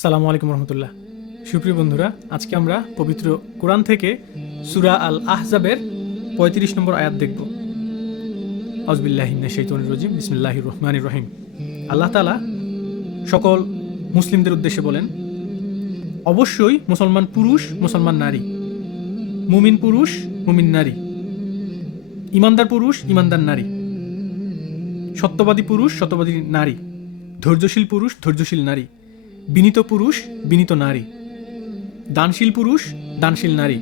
আসসালামু আলাইকুম রহমতুল্লাহ। সুপ্রিয় বন্ধুরা, আজকে আমরা পবিত্র কোরআন থেকে সূরা আল আহজাবের ৩৫ নম্বর আয়াত দেখব। আউযুবিল্লাহি মিনাশ শাইতানির রাজিম। বিসমিল্লাহির রহমানির রহিম। আল্লাহ তাআলা সকল মুসলিমদের উদ্দেশ্যে বলেন, অবশ্যই মুসলমান পুরুষ, মুসলমান নারী, মুমিন পুরুষ, মুমিন নারী, ইমানদার পুরুষ, ইমানদার নারী, সত্যবাদী পুরুষ, সত্যবাদী নারী, ধৈর্যশীল পুরুষ, ধৈর্যশীল নারী, বিনীত পুরুষ, বিনীত নারী, দানশীল পুরুষ, দানশীল নারী,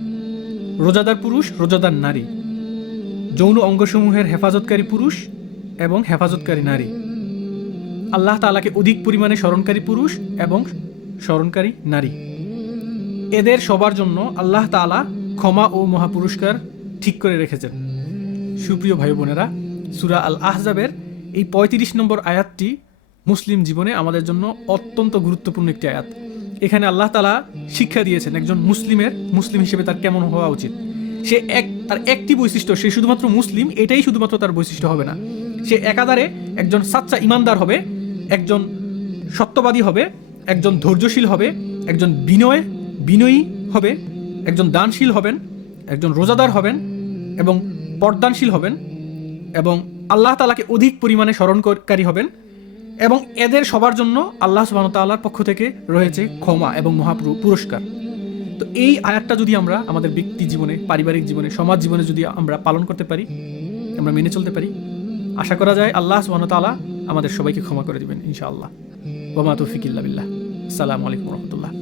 রোজাদার পুরুষ, রোজাদার নারী, যৌন অঙ্গসমূহের হেফাজতকারী পুরুষ এবং হেফাজতকারী নারী, আল্লাহ তাআলাকে অধিক পরিমাণে স্মরণকারী পুরুষ এবং স্মরণকারী নারী। এদের সবার জন্য আল্লাহ তাআলা ক্ষমা ও মহাপুরস্কার ঠিক করে রেখেছেন। সুপ্রিয় ভাই বোনেরা, সূরা আল আহজাবের এই ৩৫ নম্বর আয়াতটি মুসলিম জীবনে আমাদের জন্য অত্যন্ত গুরুত্বপূর্ণ একটি আয়াত। এখানে আল্লাহ তাআলা শিক্ষা দিয়েছেন একজন মুসলিম হিসেবে তার কেমন হওয়া উচিত। তার একটি বৈশিষ্ট্য, সে শুধুমাত্র মুসলিম, এটাই শুধুমাত্র তার বৈশিষ্ট্য হবে না। সে একাধারে একজন সাচ্চা ইমানদার হবে, একজন সত্যবাদী হবে, একজন ধৈর্যশীল হবে, একজন বিনয়ী হবে, একজন দানশীল হবেন, একজন রোজাদার হবেন এবং পর্দানশীল হবেন এবং আল্লাহ তাআলাকে অধিক পরিমাণে স্মরণকারী হবেন। এবং এদের সবার জন্য আল্লাহ সুবহানাহু ওয়া তাআলার পক্ষ থেকে রয়েছে ক্ষমা এবং পুরস্কার। তো এই আয়াতটা যদি আমরা আমাদের ব্যক্তি জীবনে, পারিবারিক জীবনে, সমাজ জীবনে যদি আমরা পালন করতে পারি, আমরা মেনে চলতে পারি, আশা করা যায় আল্লাহ সুবহানাহু ওয়া তাআলা আমাদের সবাইকে ক্ষমা করে দিবেন ইনশাআল্লাহ। ওয়া মা তাওফীক ইল্লা বিল্লাহ। আসসালামু আলাইকুম ওয়া রাহমাতুল্লাহ।